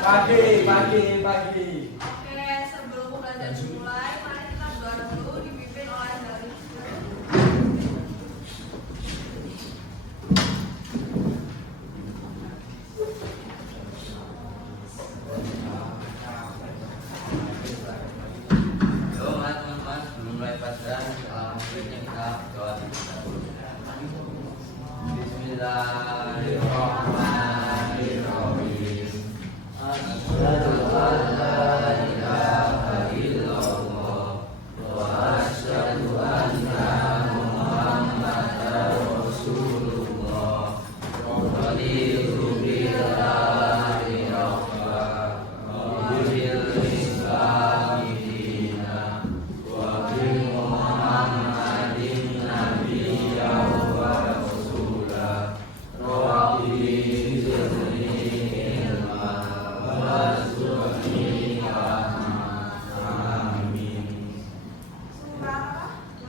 Pagi. Oke, sebelum belajar dimulai, mari kita berdoa dulu dipimpin oleh dari teman-teman, sebelum mulai pelajaran, alhamdulillah kita berdoa dulu. Bismillahirrahmanirrahim. Asyhadu an la ilaha illallah wa asyhadu anna Muhammadar Rasulullah. Raditu billahi rabba wa bil islami dina wa bi Muhammadin nabiyyan wa rasula. Rabbi zidni ilma warzuqni fahma. Amin.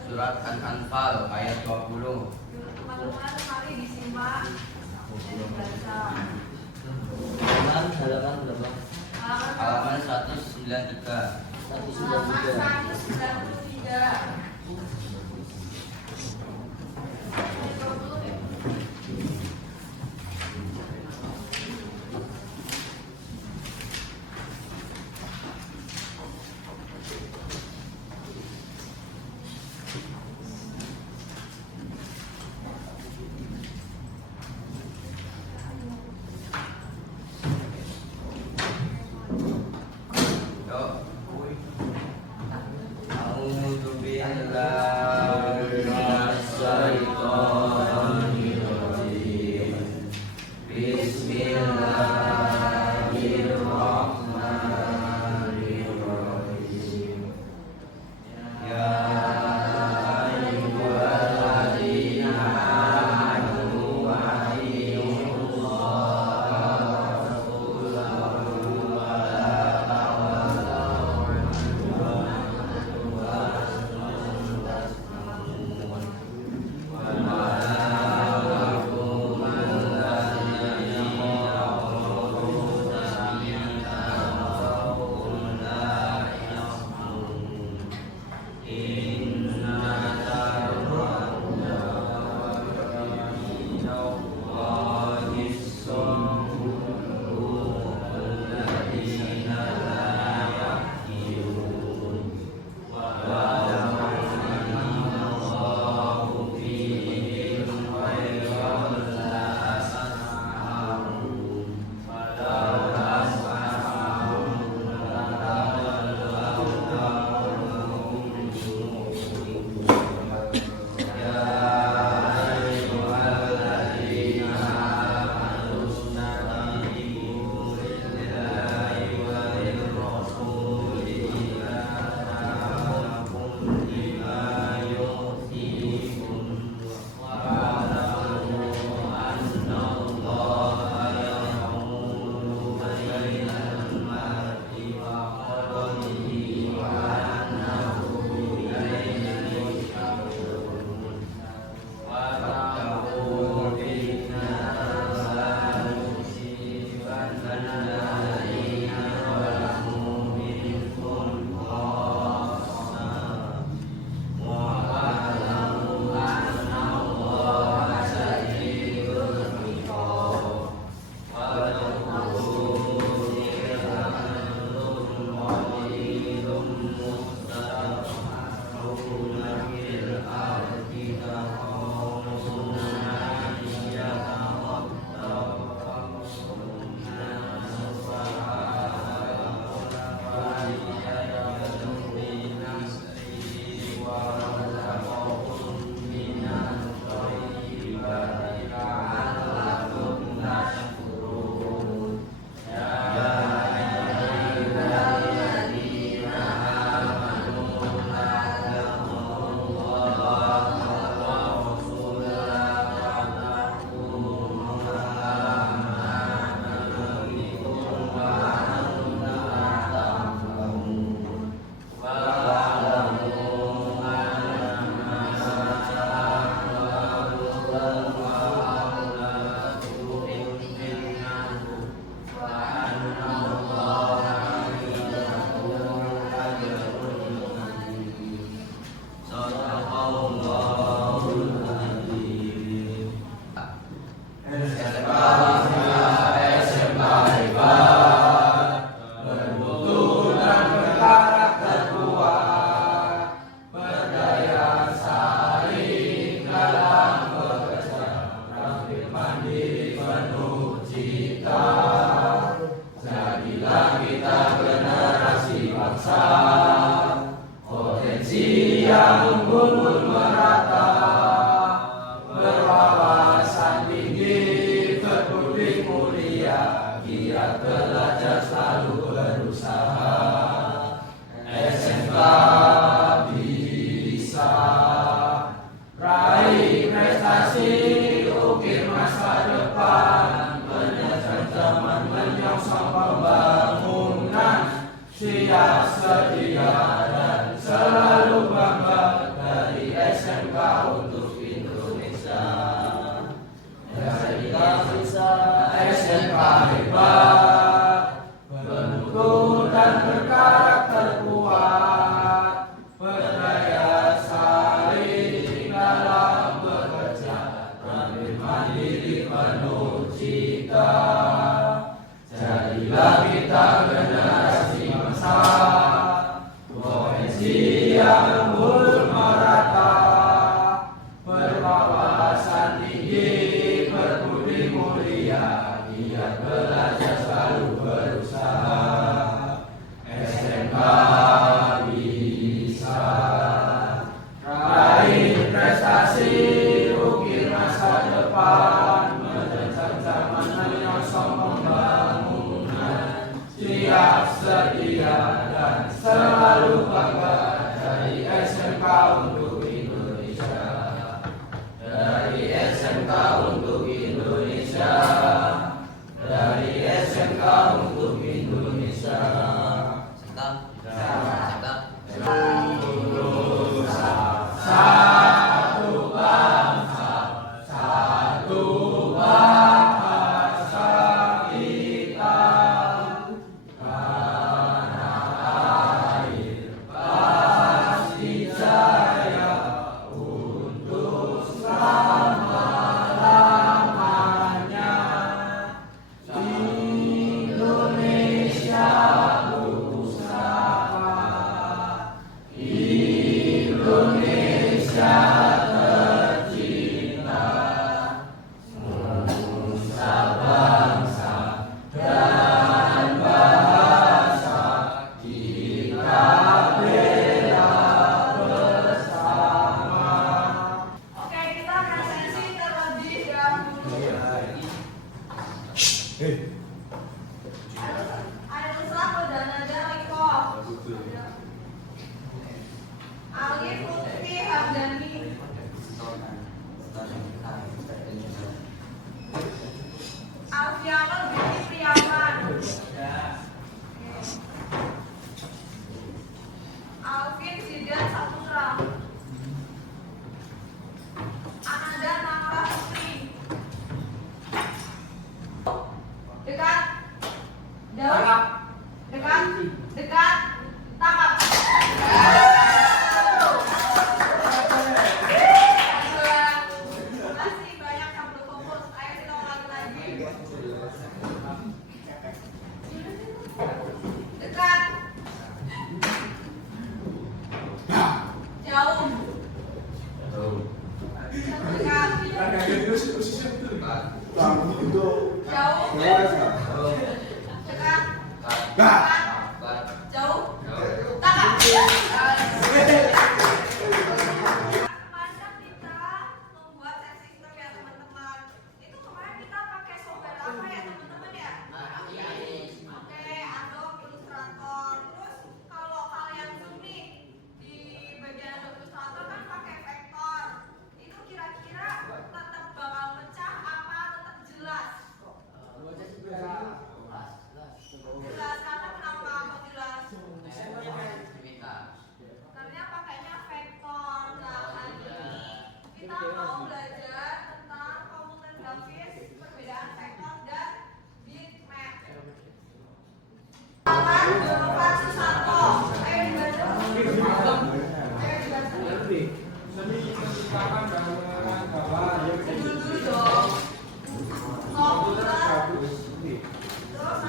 Surat An-Anfal ayat 20. teman-teman, mari disimak dan dibaca. Halaman berapa? Halaman 193. Halaman 193. A'udzu billahi minasy syaithanir rajim. Bismillahirrahmanirrahim. Ya ayyuhalladzina amanu atti'ullaha wa rasulahu wa la Sadaqallahul adzim. SMK SMK hebat, bermutu dan berkarakter kuat, berdaya saing dalam bekerja, ramping mandiri penuh cita. Jadilah kita generasi bangsa, potensi yang unggul merata, berwawasan tinggi, berbudi mulia, giat belajar selalu berusaha. SMK bisa raih prestasi, ukir masa depan, menyertai zaman menyongsong pembangunan, siap sedia dan selalu bangga dari SMK untuk Indonesia. Kita bisa SMK hebat, bermutu dan berkarakter kuat, berdaya saing dalam bekerja, ramping mandiri penuh cita. Jadilah kita generasi bangsa, potensi yang unggul merata, berwawasan tinggi, berbudi mulia, giat belajar selalu berusaha. SMK bisa raih prestasi, ukir masa depan, menjejak zaman menyongsong pembangunan, siap sedia dan selalu bangga dari SMK untuk Indonesia. Dari SMK untuk Indonesia. Dari SMK untuk Indonesia. Satu bangsa, satu bahasa kita, tanah air pasti jaya untuk selama-lamanya. Indonesia pusaka, Indonesia tercinta, nusa bangsa dan bahasa kita bela bersama. Oke, kita akan sesi terlebih dahulu. Aisyah Kodanaga Riko, Alif Lutfi Hamdani, Alfiano Beni Priaman, Alvin Zidan Saputra, Ananda Namra Putri. Dekat, jauh, dekat, dekat, tangkap. Masih banyak yang belum fokus. Ayo kita ulangi lagi. Dekat, jauh, dekat, jauh, dekat, dekat, jauh, tangkap. Macam kita membuat sesi stop ya teman-teman. Itu kemarin kita pakai software apa ya teman-teman ya? Oke, Adobe Illustrator. Terus kalau kalian zoom nih di bagian Adobe Illustrator kan pakai vektor. Itu kira-kira tetap bakal pecah apa tetap jelas? Dulu dong. Komputer. Terus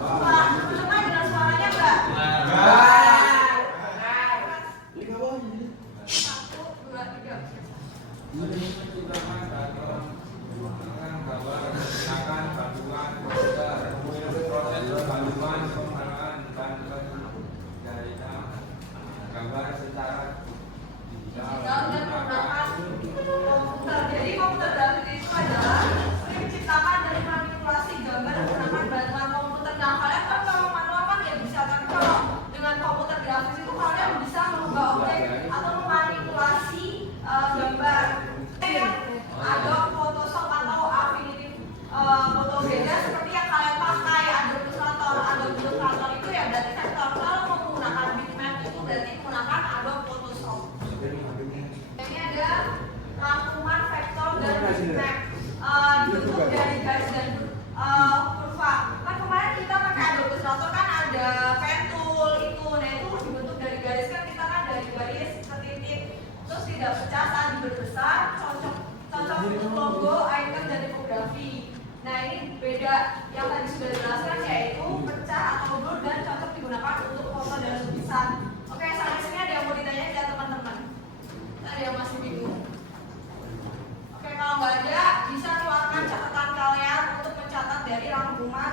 Wah, teman dengar suaranya enggak? Satu, dua, tiga. Digital dan menggunakan komputer. Jadi komputer grafis itu adalah menciptakan dan manipulasi gambar menggunakan bantuan komputer. Nah, kalian kan kalau manual kan ya bisa, tapi kalau dengan komputer grafis itu kalian bisa mengubah objek atau memanipulasi gambar. Yang Adobe Photoshop atau Affinity Photo beda seperti yang kalian pakai Adobe Illustrator. Adobe Illustrator itu ya berarti kan kalau mau menggunakan bitmap itu berarti menggunakan Adobe Photoshop. Ini ada rangkuman vektor dan bitmap dibentuk dari garis dan kurva. Kan kemarin kita pakai Adobe Illustrator kan ada pen tool itu, nah itu dibentuk dari garis kan kita kan dari garis ke titik terus tidak pecah saat diperbesar, cocok untuk logo, icon dan tipografi. Nah ini beda yang tadi sudah dijelaskan yaitu pecah atau blur dan cocok digunakan untuk foto dan lukisan. Oke, sampai sini ada yang mau ditanya ya teman-teman? Ada yang masih bingung? Oke, kalau nggak ada, bisa keluarkan catatan kalian untuk mencatat dari rangkuman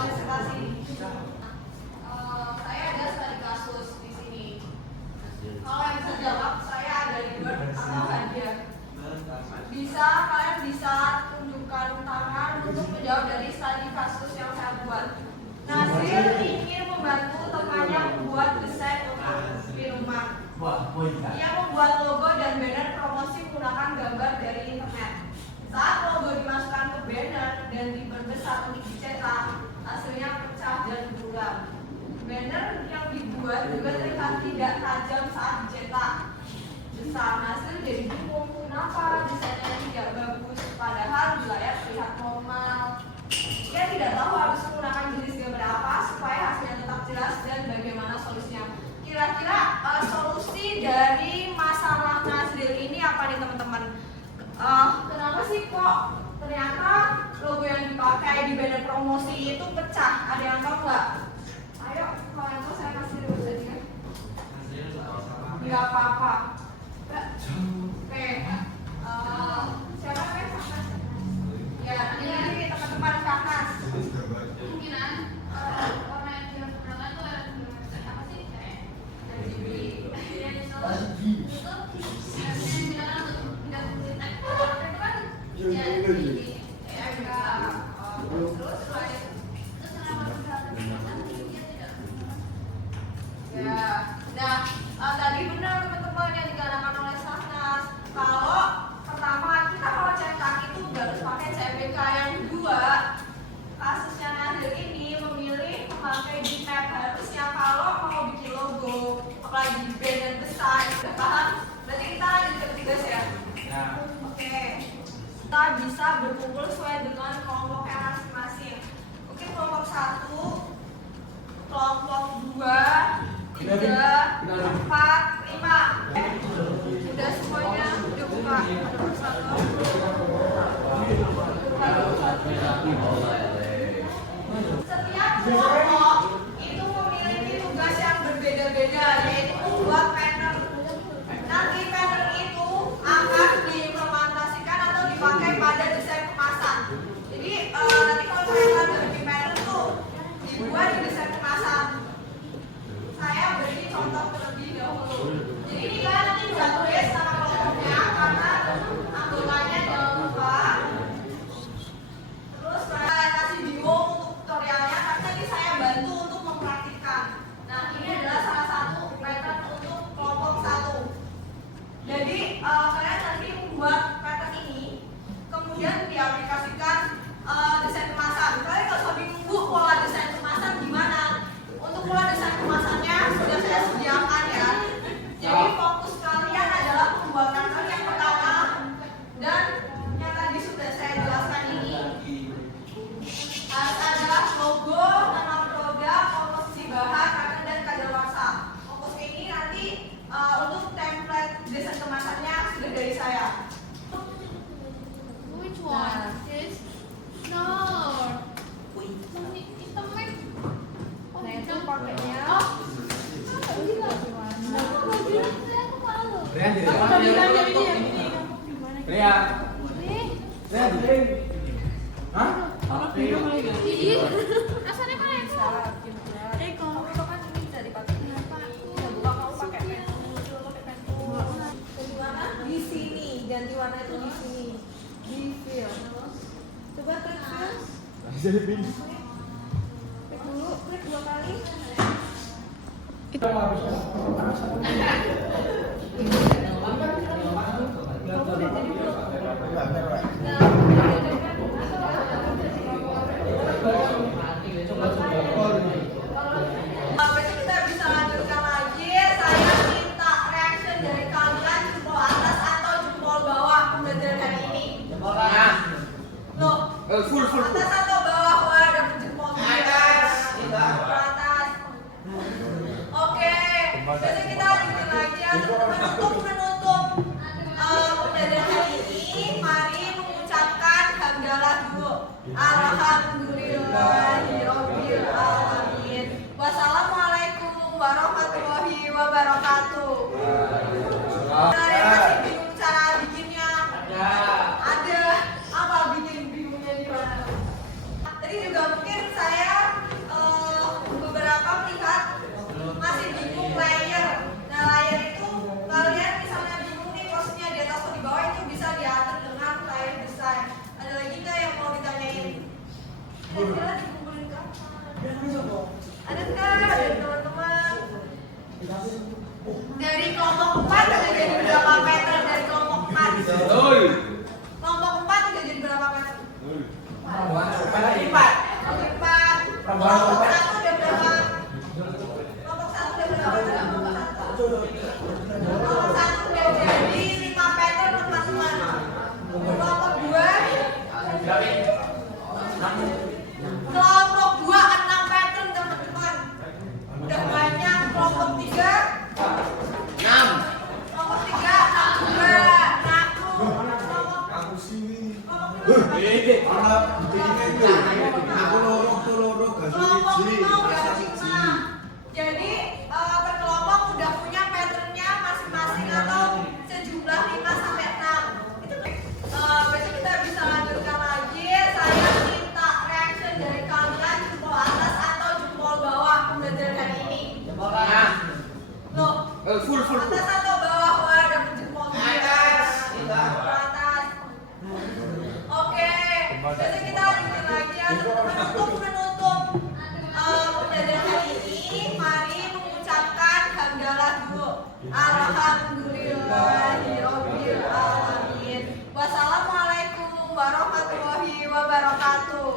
presentasi ini. Saya ada studi kasus di sini. Kalau yang bisa jawab, saya ada di Word atau hadiah. Kalian bisa tunjukkan tangan untuk menjawab dari studi kasus yang saya buat. Nasir ingin membantu temannya membuat desain untuk di rumah. Ia membuat logo dan banner promosi menggunakan gambar dari internet. Saat logo dimasukkan ke banner dan diperbesar untuk dicetak, hasilnya pecah dan buram. Banner yang dibuat juga terlihat tidak tajam saat dicetak. Besar hasil jadi bingung kenapa desainnya tidak bagus, padahal di layar terlihat normal. Ia tidak tahu harus menggunakan jenis gambar apa supaya hasilnya tetap jelas dan bagaimana solusinya. Kira-kira solusi dari masalah Nazril ini apa nih teman-teman? Kenapa sih kok ternyata logo yang dipakai di banner promosi itu pecah? Ada yang tahu nggak? Ayo, kalau yang tahu saya kasih dulu saja. Nggak apa-apa. Oke, siapa yang Kaknas? Ya, ini teman-teman Kaknas. Kemungkinan warna yang digunakan itu apa sih? RGB. Itu yang digunakan untuk tidak itu kan? Ya, RGB. Terus kenapa bisa tidak? Ya, nah tadi benar teman-teman yang dikatakan oleh Saknas. Kalau pertama kita kalau cetak itu harus pakai CPK. Yang kedua, kasusnya Nazir ini memilih memakai bitmap. Harusnya kalau mau bikin logo, apalagi banner besar, udah paham? Berarti kita lanjut ke ketiga ya. Oke. Kita bisa berkumpul sesuai dengan kelompoknya masing-masing. Mungkin kelompok 1, kelompok 2, 3, 4, 5. Udah semuanya udah buka. Setiap kelompok itu memiliki tugas yang berbeda-beda, yaitu membuat banner. Nanti banner itu akan diimplementasikan atau dipakai pada desain kemasan. Jadi nanti kalau saya bikin banner tuh dibuat di desain kemasan. Saya beri contoh terlebih dahulu. Jadi ini kalian nanti bisa tulis sama kelompoknya karena anggotanya jangan lupa. Terus Hah? Ih, rasanya mana yang salah? Kamu itu kan ini bisa dipakai. Kenapa? Udah buka kamu pakai pen. Coba pakai pen. Ganti warna di sini. Ganti warna itu di sini. Di fill. Coba klik fill. Jadi pink. Klik dulu, klik 2 kali. Besok kita bisa lanjutkan lagi. Saya minta reaction dari kalian jempol atas atau jempol bawah pembelajaran hari ini. Loh, Full. atas atau bawah? Wah, dapet jempol atas. Atas. Oke, besok kita lanjutin lagi ya. Untuk menutup pembelajaran hari ini, mari mengucapkan hamdalah dulu. Alhamdulillahirabbil alamin. Wassalamualaikum warahmatullahi wabarakatuh. Ada yang masih bingung cara bikinnya? Ada. Apa bingungnya di mana? Tadi juga mungkin saya beberapa melihat masih bingung layer. Nah, layer itu kalian misalnya bingung nih posisinya di atas atau di bawah, itu bisa diatur dengan layer design. Ada lagi nggak yang mau ditanyain? Kira-kira dikumpulin kapan? Ada nggak dari teman-teman? Dari kelompok 4 udah jadi berapa meter dari kelompok 4? Kelompok 4 udah jadi berapa meter? Kelompok 4. Kelompok 1 udah berapa? Kelompok 1 udah berapa meter? Kelompok 1 udah jadi 5 meter teman-teman. Kelompok 2 Kelompok 2 6 meter teman-teman. Udah banyak. Kelompok 3 Kelompok 3 juga. Ngaku. Aku sini. Kelompok 5 udah 5. Jadi per kelompok udah punya patternnya masing-masing atau sejumlah 5 sampai 6. Itu besok kita bisa lanjutkan lagi. Saya minta reaction dari kalian jempol atas atau jempol bawah pembelajaran hari ini. Loh, Full. atas atau bawah? Wah, dapet jempol atas. Oke, besok kita lanjutin lagi ya. Untuk menutup pembelajaran hari ini, mari mengucapkan hamdalah dulu. Alhamdulillahirabbil alamin. Wassalamualaikum warahmatullahi wabarakatuh.